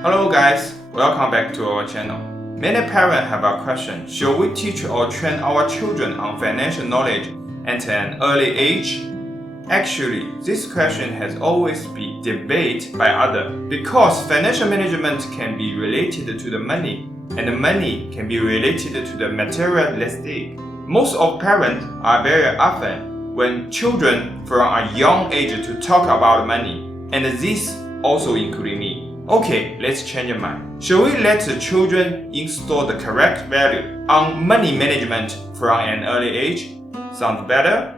Hello guys, welcome back to our channel. Many parents have a question, should we teach or train our children on financial knowledge at an early age? Actually, this question has always been debated by others because financial management can be related to the money and the money can be related to the materialistic. Most of parents are very often when children from a young age to talk about money, and this also including me. Okay, let's change your mind. Should we let the children install the correct value on money management from an early age? Sounds better?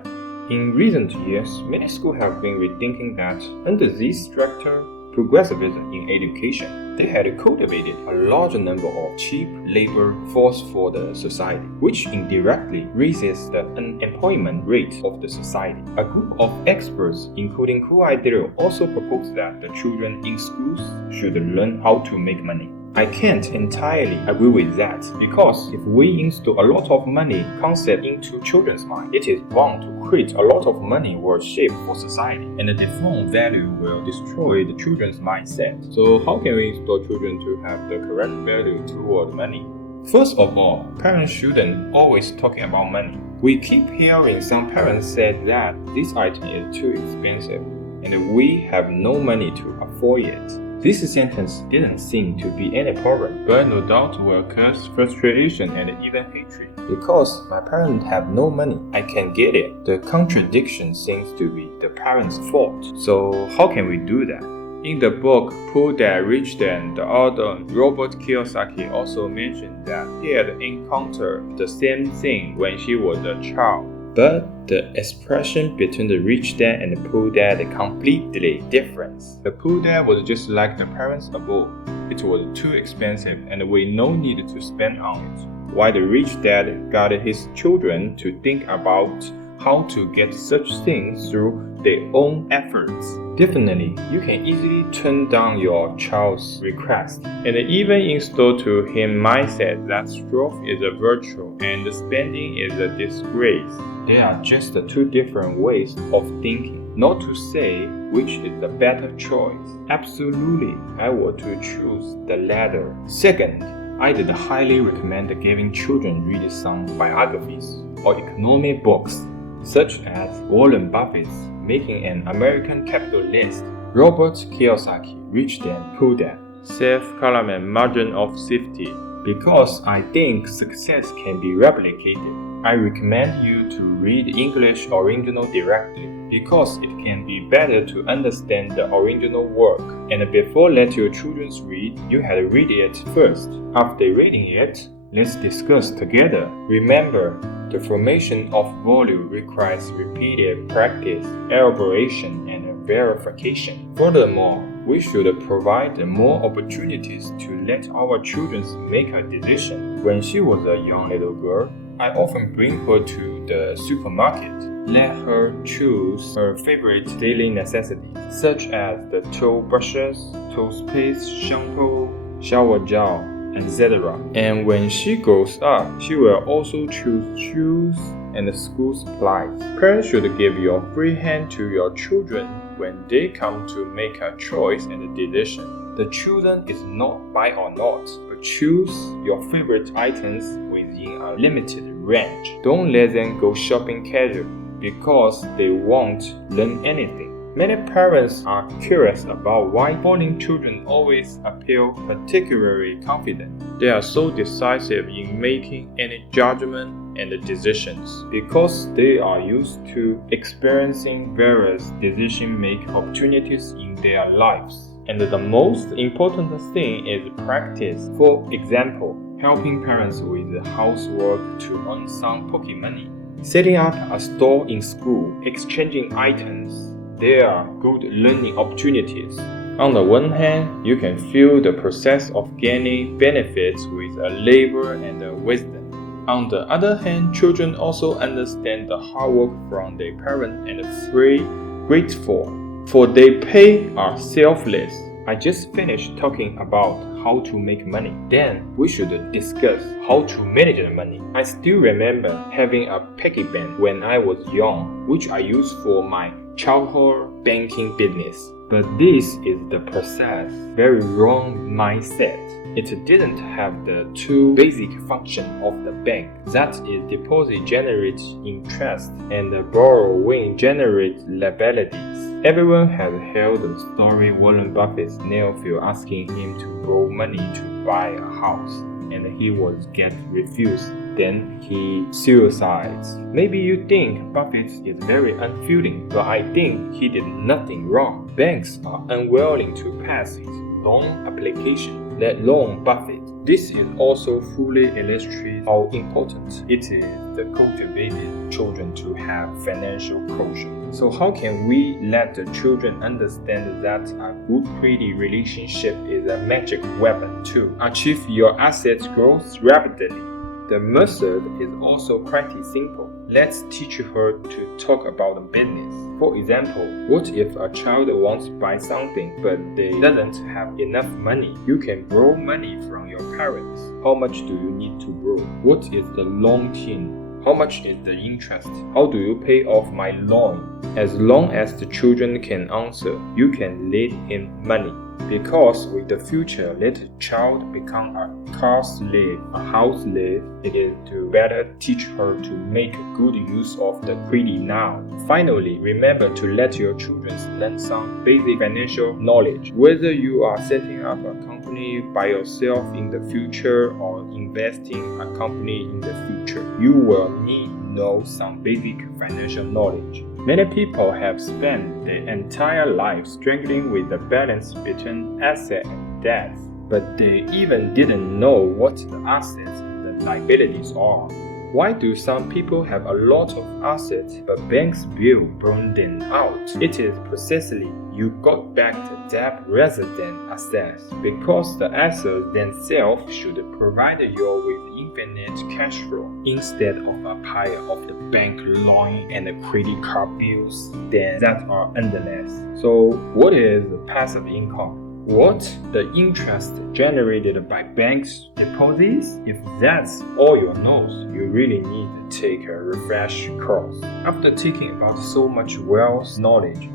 In recent years, many schools have been rethinking that under this stricter progressivism in education, they had cultivated a large number of cheap labor force for the society, which indirectly raises the unemployment rate of the society. A group of experts, including co-ideal, also proposed that the children in schools should learn how to make money. I can't entirely agree with that because if we instill a lot of money concept into children's mind, it is bound to create a lot of money worth shape for society, and the deformed value will destroy the children's mindset. So how can we instill children to have the correct value toward money? First of all, parents shouldn't always talking about money. We keep hearing some parents say that this item is too expensive and we have no money to afford it. This sentence didn't seem to be any problem, but no doubt will cause frustration and even hatred. Because my parents have no money, I can get it. The contradiction seems to be the parents' fault. So how can we do that? In the book Poor Dad, Rich Dad, the author Robert Kiyosaki also mentioned that he had encountered the same thing when he was a child. But the expression between the rich dad and the poor dad is completely different. The poor dad was just like the parents above. It was too expensive and we no need to spend on it. While the rich dad got his children to think about how to get such things through their own efforts. Definitely, you can easily turn down your child's request and even instill to him mindset that strife is a virtue and spending is a disgrace. There are just two different ways of thinking, not to say which is the better choice. Absolutely, I would to choose the latter. Second, I did highly recommend giving children read some biographies or economic books, such as Warren Buffett's Making an American Capitalist, Robert Kiyosaki, Rich Dad, Poor Dad, Self-Kalaman, Margin of Safety. Because I think success can be replicated, I recommend you to read English original directly because it can be better to understand the original work. And before let your children read, you had to read it first. After reading it, let's discuss together. Remember, the formation of value requires repeated practice, elaboration, and verification. Furthermore, we should provide more opportunities to let our children make a decision. When she was a young little girl, I often bring her to the supermarket. Let her choose her favorite daily necessities, such as the toothbrushes, toothpaste, shampoo, shower gel, etc. And when she grows up, she will also choose shoes and school supplies. Parents should give your free hand to your children when they come to make a choice and a decision. The children is not buy or not, but choose your favorite items within a limited range. Don't let them go shopping casual because they won't learn anything. Many parents are curious about why foreign children always appear particularly confident. They are so decisive in making any judgment and decisions because they are used to experiencing various decision-making opportunities in their lives. And the most important thing is practice. For example, helping parents with housework to earn some pocket money. Setting up a store in school, exchanging items. There are good learning opportunities. On the one hand, you can feel the process of gaining benefits with a labor and a wisdom. On the other hand, children also understand the hard work from their parents and feel grateful, for their pay are selfless. I just finished talking about how to make money. Then we should discuss how to manage the money. I still remember having a piggy bank when I was young, which I used for my childhood banking business. But this is the process, very wrong mindset. It didn't have the two basic functions of the bank, that is, deposit generates interest and borrowing generates liabilities. Everyone has heard the story Warren Buffett's nephew asking him to borrow money to buy a house, and he was get refused. Then he suicides. Maybe you think Buffett is very unfeeling, but I think he did nothing wrong. Banks are unwilling to pass his loan application, let alone Buffett. This is also fully illustrates how important it is to cultivate children to have financial quotient. So how can we let the children understand that a good credit relationship is a magic weapon to achieve your assets growth rapidly? The method is also pretty simple. Let's teach her to talk about business. For example, what if a child wants to buy something but they doesn't have enough money? You can borrow money from your parents. How much do you need to borrow? What is the loan term? How much is the interest? How do you pay off my loan? As long as the children can answer, you can lend him money. Because with the future, let a child become a car slave, a house slave, it is to better teach her to make good use of the credit now. Finally, remember to let your children learn some basic financial knowledge. Whether you are setting up a company by yourself in the future or investing a company in the future, you will need to know some basic financial knowledge. Many people have spent their entire life struggling with the balance between asset and debt, but they even didn't know what the assets and the liabilities are. Why do some people have a lot of assets but banks bill burn them out? It is precisely you got back the debt rather than assets, because the assets themselves should provide you with infinite cash flow instead of a pile of the bank loan and the credit card bills that are endless. So what is passive income? What? The interest generated by banks deposits? If that's all you know, you really need to take a refresh course. After talking about so much wealth knowledge,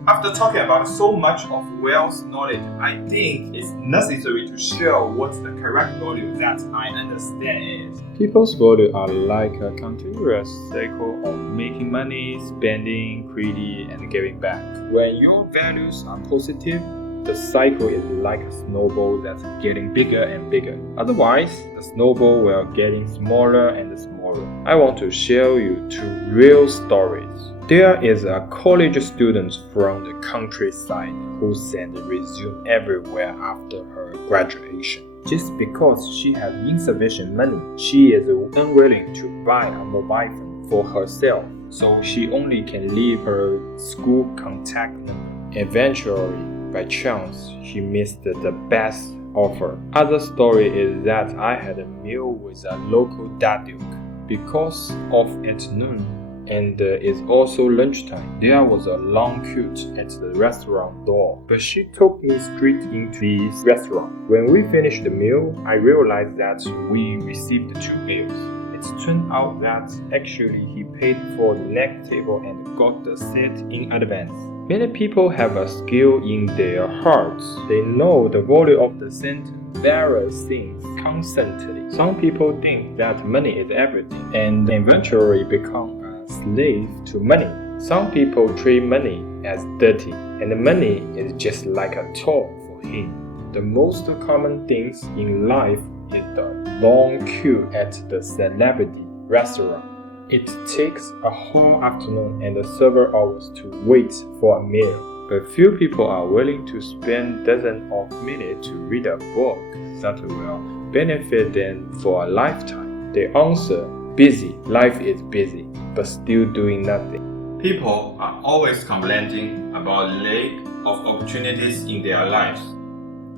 I think it's necessary to share what the correct value that I understand is. People's values are like a continuous cycle of making money, spending, credit, and giving back. When your values are positive, the cycle is like a snowball that's getting bigger and bigger. Otherwise, the snowball will getting smaller and smaller. I want to share you two real stories. There is a college student from the countryside who sent a resume everywhere after her graduation. Just because she has insufficient money, she is unwilling to buy a mobile phone for herself, so she only can leave her school contact number. Eventually, by chance, she missed the best offer. Other story is that I had a meal with a local daduk. Because of at noon and it's also lunchtime, there was a long queue at the restaurant door. But she took me straight into this restaurant. When we finished the meal, I realized that we received 2 bills. It turned out that actually he paid for the next table and got the set in advance. Many people have a skill in their hearts. They know the value of the sentence, various things constantly. Some people think that money is everything and eventually become a slave to money. Some people treat money as dirty and money is just like a toy for him. The most common things in life is the long queue at the celebrity restaurant. It takes a whole afternoon and several hours to wait for a meal. But few people are willing to spend dozens of minutes to read a book that will benefit them for a lifetime. They answer, busy, life is busy, but still doing nothing. People are always complaining about lack of opportunities in their lives,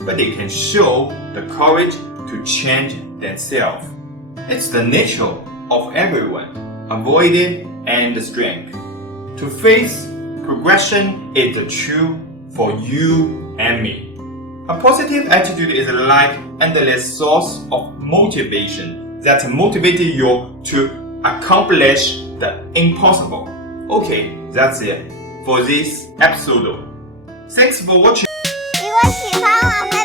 but they can show the courage to change themselves. It's the nature of everyone. Avoid it and the strength. To face progression is the truth for you and me. A positive attitude is like endless source of motivation that motivates you to accomplish the impossible. Okay, that's it for this episode. Thanks for watching. 果喜欢我们。